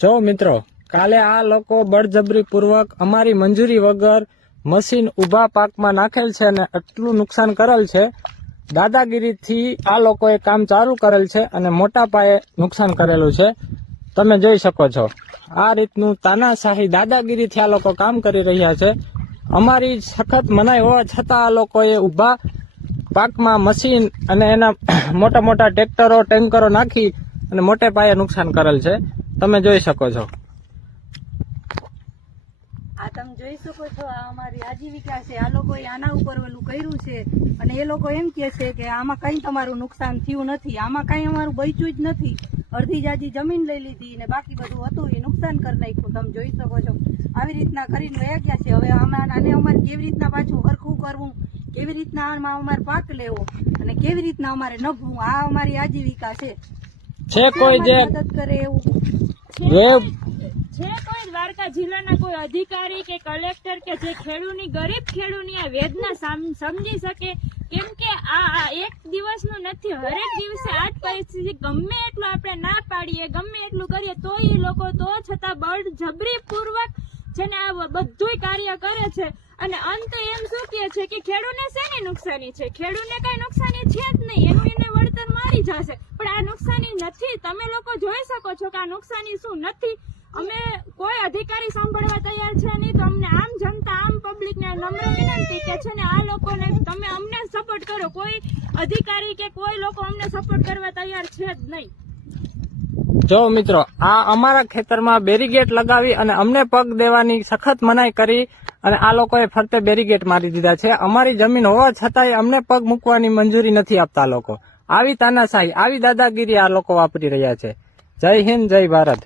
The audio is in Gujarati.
જો મિત્રો, કાલે આ લોકો બળજબરી પૂર્વક અમારી મંજૂરી વગર મશીન ઉભા પાકમાં નાખેલ છે અને આટલું નુકસાન કરેલ છે. દાદાગીરીથી આ લોકોએ કામ ચાલુ કરેલ છે અને મોટા પાયે નુકસાન કરેલું છે. તમે જોઈ શકો છો આ રીતનું તાનાશાહી દાદાગીરીથી આ લોકો કામ કરી રહ્યા છે. અમારી સખત મનાઈ હોવા છતાં આ લોકોએ ઉભા પાકમાં મશીન અને એના મોટા મોટા ટ્રેક્ટરો ટેન્કરો નાખી અને મોટે પાયે નુકસાન કરેલ છે. તમે જોઈ શકો છો. આ તમે જોઈ શકો છો, આ અમારી આજીવિકા છે. આ લોકોએ આના ઉપર ઓલું કર્યું છે અને એ લોકો એમ કે છે કે આમાં કઈ તમારું નુકસાન થયું નથી, આમાં કઈ અમારું બચ્યું જ નથી. અડધી જાજી જમીન લઈ લીધી ને બાકી બધું હતું એ નુકસાન કરી નાખ્યું. તમે જોઈ શકો છો આવી રીતના કરીને વયા ગયા છે. હવે આને અમારે કેવી રીતના પાછું હરખું કરવું, કેવી રીતના આમાં અમારે પાક લેવો અને કેવી રીતના અમારે નભવું, આ અમારી આજીવિકા છે. કોઈ જે મદદ કરે એવું છે કોઈ દ્વારકા જિલ્લાના કોઈ અધિકારી કે કલેક્ટર કે જે ખેડૂતની ગરીબ ખેડૂતની આ વેદના સમજી શકે? કેમ કે આ એક દિવસનું નથી, હરેક દિવસે આ જ પરિસ્થિતિ. ગમે એટલું આપણે ના પાડીએ, ગમે એટલું કરીએ તો એ લોકો તો છતાં બળજબરી પૂર્વક છે ને આ બધું કાર્ય કરે છે. અને અંત એમ શું કહે છે કે ખેડૂતને શેની નુકસાની છે? ખેડૂતને કઈ નુકસાની છે જ નહીં, એનું એને વળતર મારી જશે. પણ આ નુકસાની નથી. તમે લોકો જોઈ શકો છો કે આ નુકસાની શું નથી. અમે કોઈ અધિકારી સાંભળવા તૈયાર છે નહીં. તો અમને આમ જનતા, આમ પબ્લિક ને નમ્ર વિનંતી કે છે ને આ લોકોને તમે અમને સપોર્ટ કરો. કોઈ અધિકારી કે કોઈ લોકો અમને સપોર્ટ કરવા તૈયાર છે જ નહીં. જો મિત્રો, આ અમારા ખેતરમાં બેરીગેટ લગાવી અને અમને પગ દેવાની સખત મનાઈ કરી અને આ લોકોએ ફરતે બેરીગેટ મારી દીધા છે. અમારી જમીન હોવા છતાંય અમને પગ મૂકવાની મંજૂરી નથી આપતા લોકો. આવી તાનાશાહી, આવી દાદાગીરી આ લોકો વાપરી રહ્યા છે. જય હિન્દ, જય ભારત.